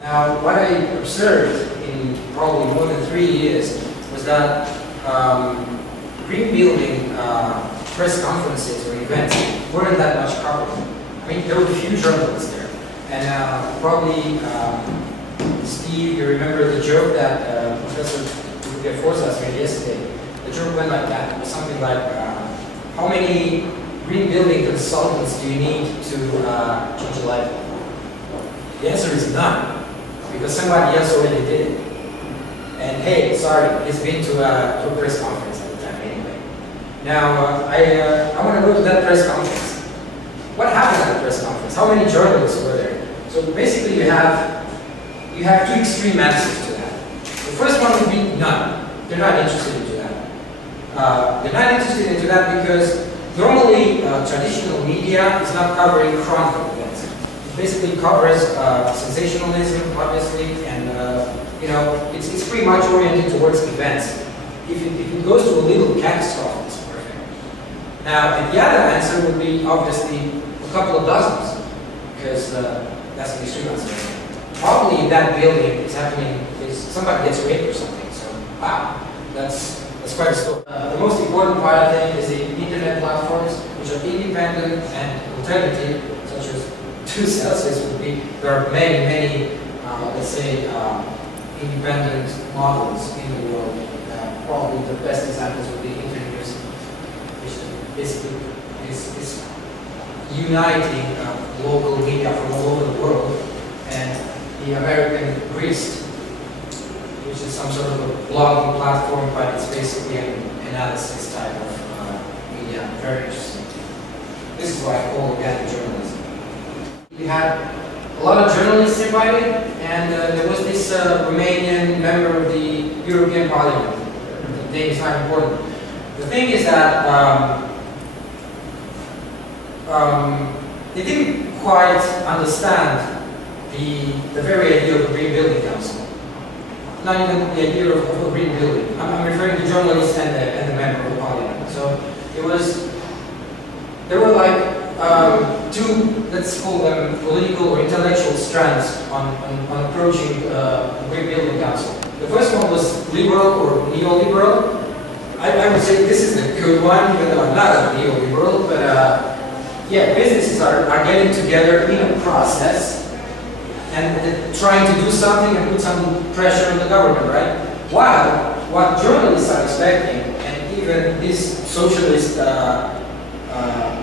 Now, what I observed in probably more than 3 years was that green building press conferences or events weren't that much covered. I mean, there were a few journalists there, and probably Steve, you remember the joke that Professor 2Celsius made yesterday. The joke went like that. It was something like, how many green building consultants do you need to change a light bulb? The answer is none, because somebody else already did it. And hey, sorry, he's been to a press conference at the time anyway. Now, I want to go to that press conference. What happened at the press conference? How many journalists were there? So basically you have two extreme answers to that. The first one would be none. They're not interested into that. They're not interested into that because normally traditional media is not covering chronicle events. It basically covers sensationalism, obviously, and you know, it's pretty much oriented towards events. If it goes to a little catastrophe, it's perfect. Now, and the other answer would be obviously a couple of dozens, because that's an extreme answer. Probably in that building is happening is somebody gets raped or something. So wow, that's quite a story. The most important part, I think, is the internet platforms, which are independent and alternative, such as 2Celsius would be. There are many, let's say, independent models in the world. Probably the best examples would be Internews, which basically is uniting local media from all over the world, and the American Grist, which is some sort of a blogging platform, but it's basically an analysis type of media. Very interesting. This is what I call organic journalism. We had a lot of journalists invited, and there was this Romanian member of the European Parliament. The name is not important. The thing is that they didn't quite understand the very idea of a green building council. Not even the idea of a green building. I'm referring to journalists and the member of the parliament. So it was, there were like two, let's call them political or intellectual strands on approaching a green building council. The first one was liberal or neoliberal. I would say this is the good one, even though I'm not a neoliberal, but yeah, businesses are getting together in a process and trying to do something and put some pressure on the government, right? While what journalists are expecting, and even this socialist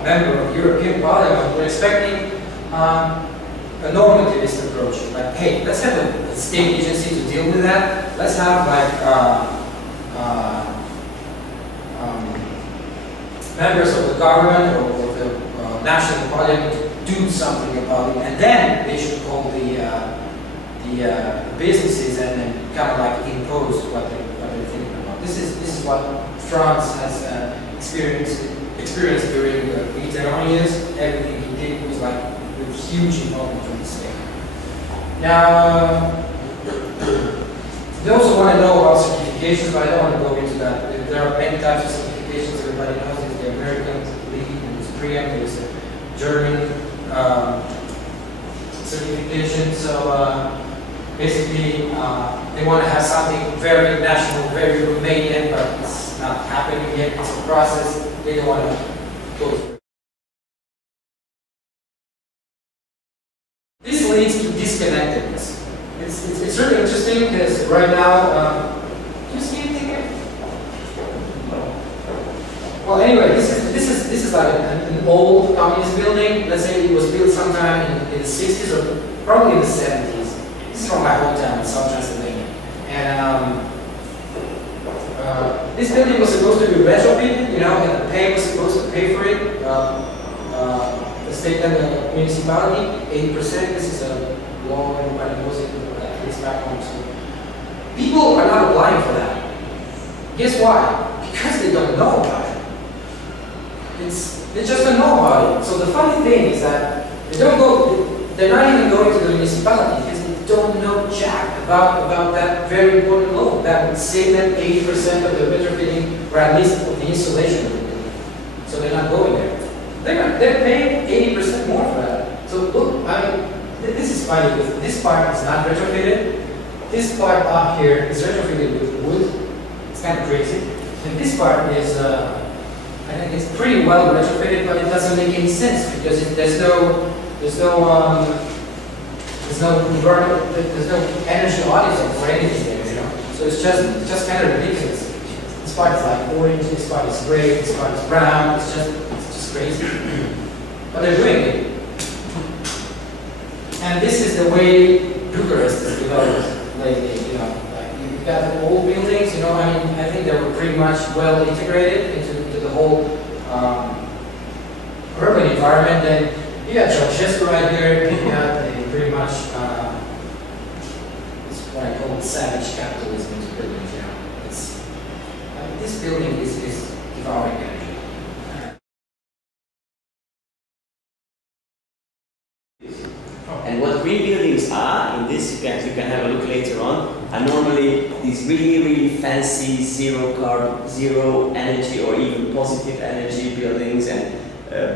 member of European Parliament were expecting a normativist approach. Like, hey, let's have a state agency to deal with that. Let's have like members of the government or the national parliament do something about it, and then they should call the businesses and then kind of like impose what they're thinking about. This is what France has experienced during the Mitterrand years. Everything he did was like with huge involvement from the state. Now, they also want to know about certifications, but I don't want to go into that. There are many types of certifications. Everybody knows there's the American lead, there's PREAM, there's the German certification. So basically, they want to have something very national, very Romanian, but it's not happening yet. It's a process. They don't want to go through. This leads to disconnectedness. It's really interesting because right now, do you see anything here? Well, anyway, this is like an old communist building. Let's say it was built sometime in the 60s or probably in the 70s. This is from my hometown in South Transylvania, and this building was supposed to be retrofitted, you know, and the pay was supposed to pay for it. The state and the municipality, 80%. This is a law, everybody knows it, at least back home. So people are not applying for that. Guess why? Because they don't know about it. They just don't know about it. So the funny thing is that they're not even going to the municipality because they don't know jack about that very important law that would save them 80% of the retrofitting, or at least of the insulation of the building. So they're not going there. They're paying 80% more for that. So look, I mean, this is funny because this part is not retrofitted. This part up here is retrofitted with wood. It's kind of crazy. And this part is, I think it's pretty well retrofitted, but it doesn't make any sense because there's no energy auditing or anything there, you know. So it's just kind of ridiculous. This part is like orange, this part is gray, this part is brown. It's just crazy. But they're doing it. And this is the way Bucharest is developed lately, you know. Like you've got the old buildings, you know, I mean, I think they were pretty much well integrated into the whole urban environment. And you got Ceausescu right here, you got a pretty much, it's what I call savage capitalism into buildings, you know. This building is devouring energy. And what green buildings are, in this you can have a look later on, are normally these really fancy zero carbon, zero energy or even positive energy buildings, and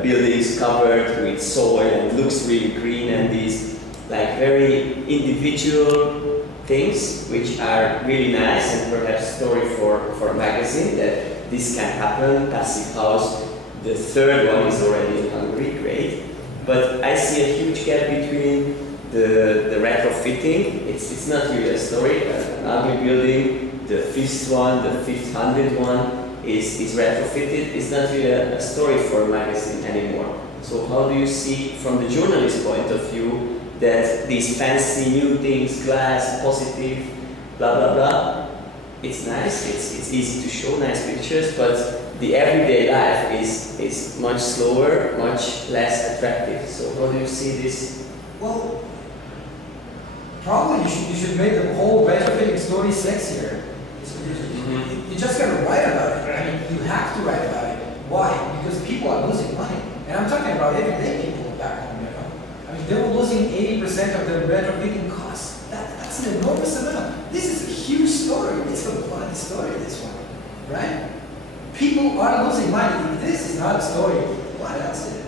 buildings covered with soil and looks really green, and these like very individual things which are really nice and perhaps story for a magazine that this can happen. Passive house, the third one is already in Hungary, great. But I see a huge gap between the retrofitting. It's not really a story. An ugly building, the fifth one, the 500 one is retrofitted. It's not really a story for a magazine anymore. So how do you see from the journalist point of view that these fancy new things, glass, positive, blah blah blah, it's nice, it's easy to show nice pictures, but the everyday life is much slower, much less attractive. So how do you see this? Well, probably you should make the whole retrofitting story sexier. You just gotta write about it. I mean, you have to write about it. Why? Because people are losing money. And I'm talking about everyday people back home, you know. I mean, they were losing 80% of their retrofitting costs. That's an enormous amount. This is a huge story. It's a bloody story, this one, right? People are losing money. If this is not a story, what else is it?